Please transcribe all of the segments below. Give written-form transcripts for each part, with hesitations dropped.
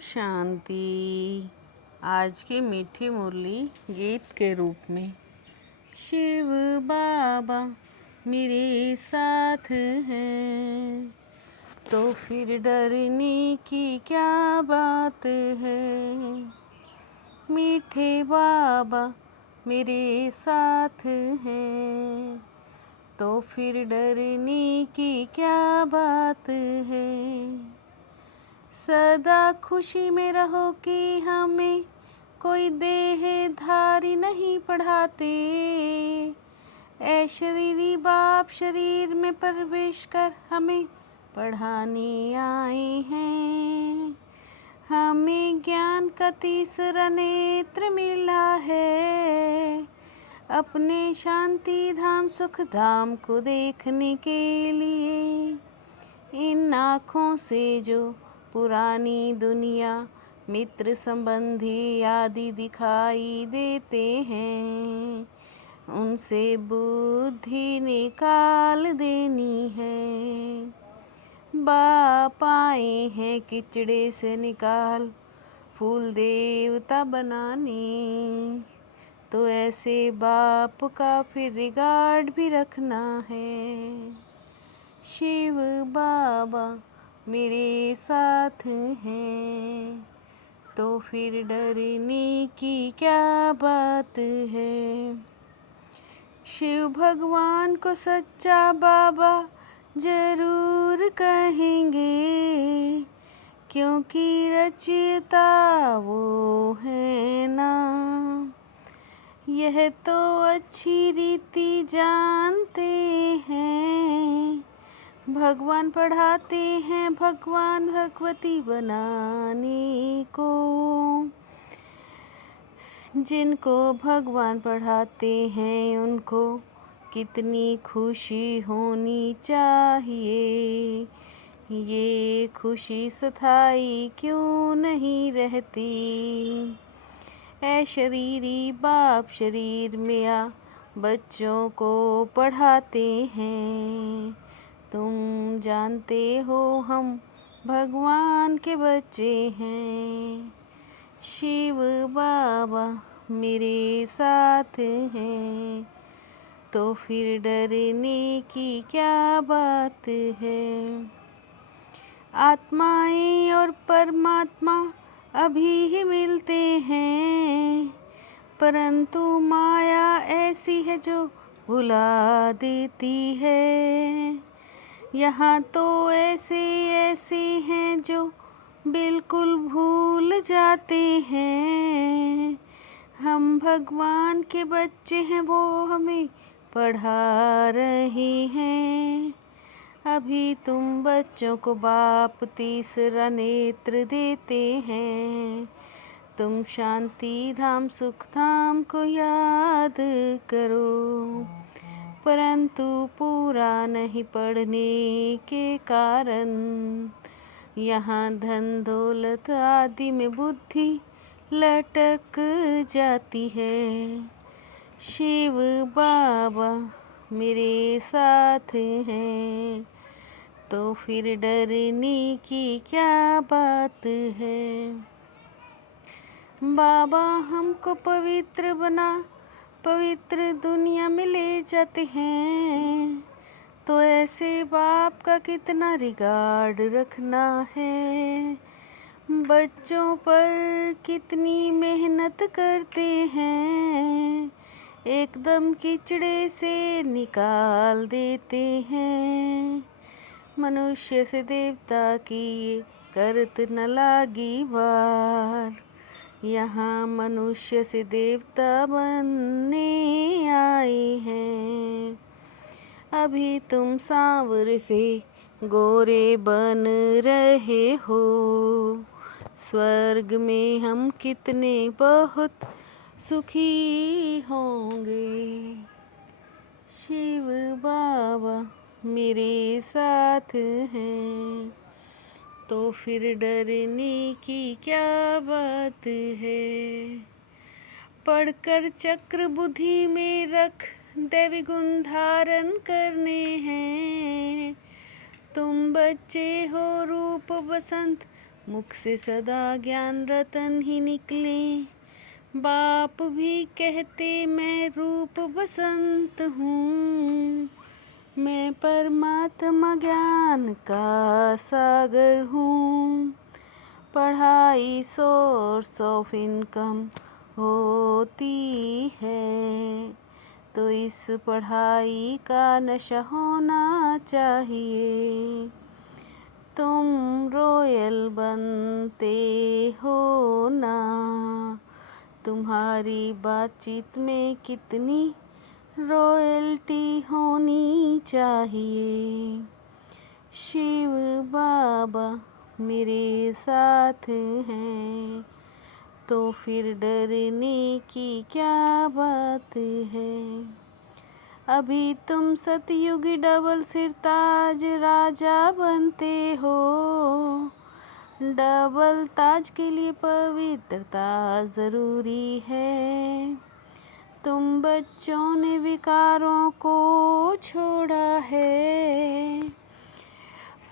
शांति। आज की मीठी मुरली गीत के रूप में। शिव बाबा मेरे साथ हैं तो फिर डरने की क्या बात है। मीठे बाबा मेरे साथ हैं तो फिर डरने की क्या बात है। सदा खुशी में रहो कि हमें कोई देहधारी नहीं पढ़ाते। ऐ शरीरी बाप शरीर में प्रवेश कर हमें पढ़ाने आए हैं। हमें ज्ञान का तीसरा नेत्र मिला है अपने शांति धाम सुख धाम को देखने के लिए। इन आँखों से जो पुरानी दुनिया मित्र संबंधी आदि दिखाई देते हैं उनसे बुद्धि निकाल देनी है। बाप आए हैं किचड़े से निकाल फूल देवता बनाने, तो ऐसे बाप का फिर रिगार्ड भी रखना है। शिव बाबा मेरे साथ हैं तो फिर डरने की क्या बात है। शिव भगवान को सच्चा बाबा जरूर कहेंगे क्योंकि रचयिता वो है ना। यह तो अच्छी रीति जानते हैं भगवान पढ़ाते हैं भगवान भगवती बनाने को। जिनको भगवान पढ़ाते हैं उनको कितनी खुशी होनी चाहिए। ये खुशी स्थायी क्यों नहीं रहती। ऐ शरीरी बाप शरीर में आ बच्चों को पढ़ाते हैं। तुम जानते हो हम भगवान के बच्चे हैं। शिव बाबा मेरे साथ हैं तो फिर डरने की क्या बात है। आत्माएं और परमात्मा अभी ही मिलते हैं परंतु माया ऐसी है जो भुला देती है। यहाँ तो ऐसे हैं जो बिल्कुल भूल जाते हैं। हम भगवान के बच्चे हैं वो हमें पढ़ा रहे हैं। अभी तुम बच्चों को बाप तीसरा नेत्र देते हैं। तुम शांति धाम सुख धाम को याद करो परंतु पूरा नहीं पढ़ने के कारण यहाँ धन दौलत आदि में बुद्धि लटक जाती है। शिव बाबा मेरे साथ हैं तो फिर डरने की क्या बात है। बाबा हमको पवित्र बना पवित्र दुनिया में ले जाते हैं तो ऐसे बाप का कितना रिगार्ड रखना है। बच्चों पर कितनी मेहनत करते हैं एकदम कीचड़े से निकाल देते हैं। मनुष्य से देवता की ये करत न लागी बार। यहाँ मनुष्य से देवता बनने आए हैं। अभी तुम सांवरे से गोरे बन रहे हो। स्वर्ग में हम कितने बहुत सुखी होंगे। शिव बाबा मेरे साथ हैं तो फिर डरने की क्या बात है। पढ़कर चक्र बुद्धि में रख दैवी गुण धारण करने हैं। तुम बच्चे हो रूप बसंत मुख से सदा ज्ञान रतन ही निकले। बाप भी कहते मैं रूप बसंत हूँ, मैं परमात्मा ज्ञान का सागर हूँ। पढ़ाई सोर्स ऑफ इनकम होती है, तो इस पढ़ाई का नशा होना चाहिए। तुम रॉयल बनते हो ना, तुम्हारी बातचीत में कितनी रॉयल्टी होनी चाहिए। शिव बाबा मेरे साथ हैं, तो फिर डरने की क्या बात है। अभी तुम सतयुगी डबल सिरताज राजा बनते हो। डबल ताज के लिए पवित्रता ज़रूरी है। तुम बच्चों ने विकारों को छोड़ा है।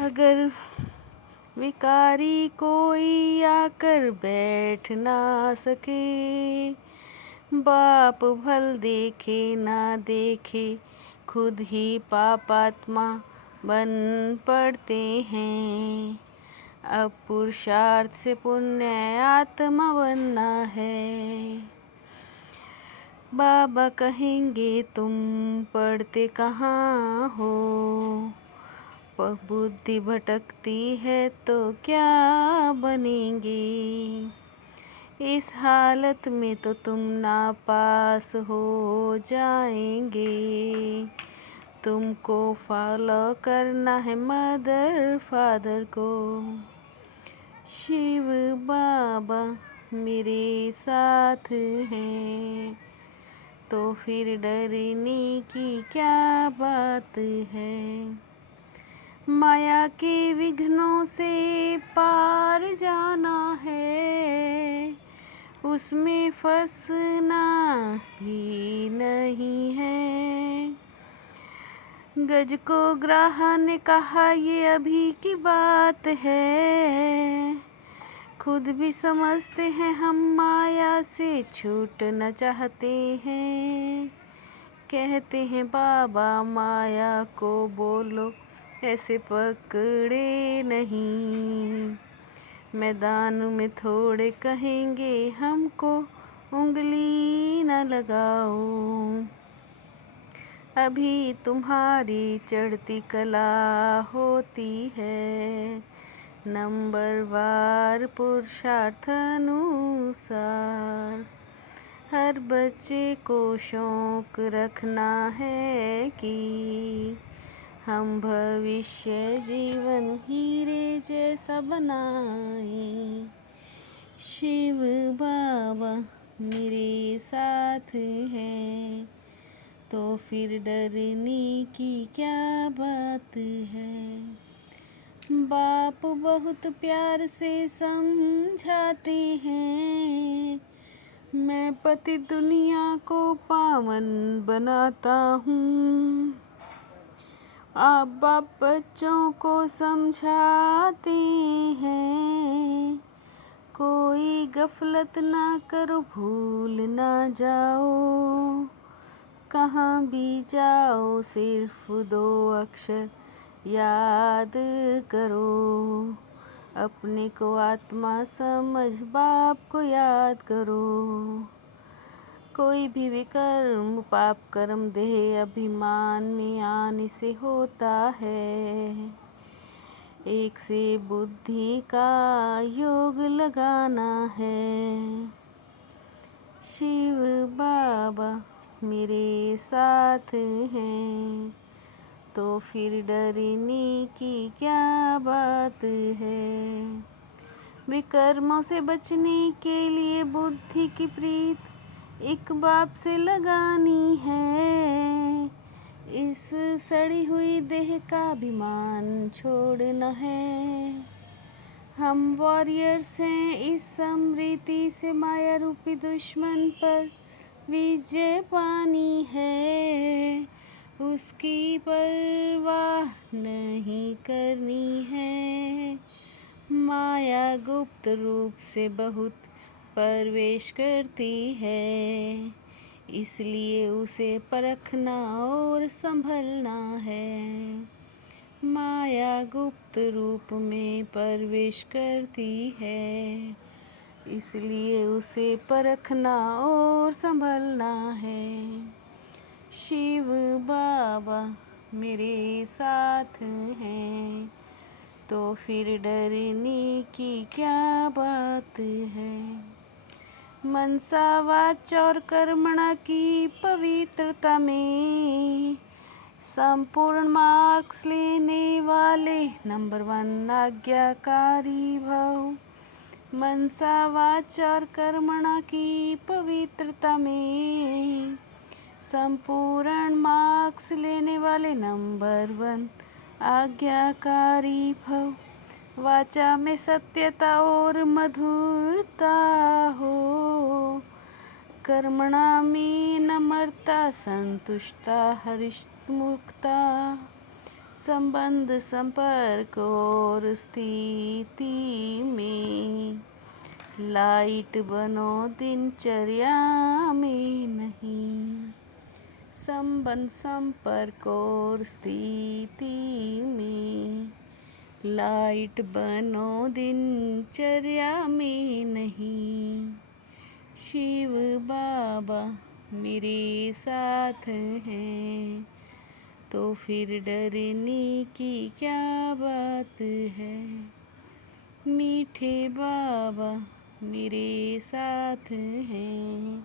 अगर विकारी कोई आकर बैठ ना सके, बाप भल देखे ना देखे खुद ही पापात्मा बन पड़ते हैं। अब पुरुषार्थ से पुण्य आत्मा बनना है। बाबा कहेंगे तुम पढ़ते कहाँ हो, बुद्धि भटकती है तो क्या बनेंगे। इस हालत में तो तुम नापास हो जाएंगे। तुमको फॉलो करना है मदर फादर को। शिव बाबा मेरे साथ हैं, तो फिर डरने की क्या बात है। माया के विघ्नों से पार जाना है, उसमें फंसना भी नहीं है। गज को ग्राह ने कहा ये अभी की बात है, खुद भी समझते हैं हम माया से छूटना चाहते हैं। कहते हैं बाबा माया को बोलो ऐसे पकड़े नहीं। मैदान में थोड़े कहेंगे हमको उंगली न लगाओ। अभी तुम्हारी चढ़ती कला होती है, नंबरवार पुरुषार्थ अनुसार। हर बच्चे को शौक रखना है कि हम भविष्य जीवन हीरे जैसा बनाए। शिव बाबा मेरे साथ हैं, तो फिर डरने की क्या बात है। बाप बहुत प्यार से समझाते हैं, मैं पति दुनिया को पावन बनाता हूँ। आप बाप बच्चों को समझाते हैं, कोई गफलत ना करो भूल ना जाओ। कहाँ भी जाओ सिर्फ 2 अक्षर याद करो। अपने को आत्मा समझ बाप को याद करो। कोई भी विकर्म पाप कर्म देह अभिमान में आने से होता है। एक से बुद्धि का योग लगाना है। शिव बाबा मेरे साथ हैं, तो फिर डरने की क्या बात है। विकर्मों से बचने के लिए बुद्धि की प्रीत एक बाप से लगानी है। इस सड़ी हुई देह का अभिमान छोड़ना है। हम वॉरियर्स हैं, इस समृद्धि से माया रूपी दुश्मन पर विजय पानी है। उसकी परवाह नहीं करनी है। माया गुप्त रूप से बहुत प्रवेश करती है, इसलिए उसे परखना और संभलना है। माया गुप्त रूप में प्रवेश करती है, इसलिए उसे परखना और संभलना है। शिव बाबा मेरे साथ हैं, तो फिर डरने की क्या बात है। मनसा वाच और कर्मणा की पवित्रता में संपूर्ण मार्क्स लेने वाले नंबर 1 आज्ञाकारी भव। मनसा वाच और कर्मणा की पवित्रता में संपूर्ण मार्क्स लेने वाले नंबर 1 आज्ञाकारी भव। वाचा में सत्यता और मधुरता हो, कर्मणा में नम्रता, संतुष्टता, हरिष्मुखता, संबंध, संपर्क और स्थिति में लाइट बनो, दिनचर्या में नहीं। संबंध, संपर्क और स्थिति में लाइट बनो, दिनचर्या में नहीं। शिव बाबा मेरे साथ हैं, तो फिर डरने की क्या बात है। मीठे बाबा मेरे साथ हैं,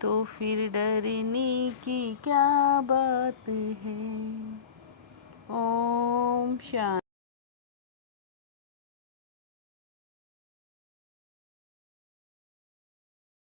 तो फिर डरने की क्या बात है। ओम शांति।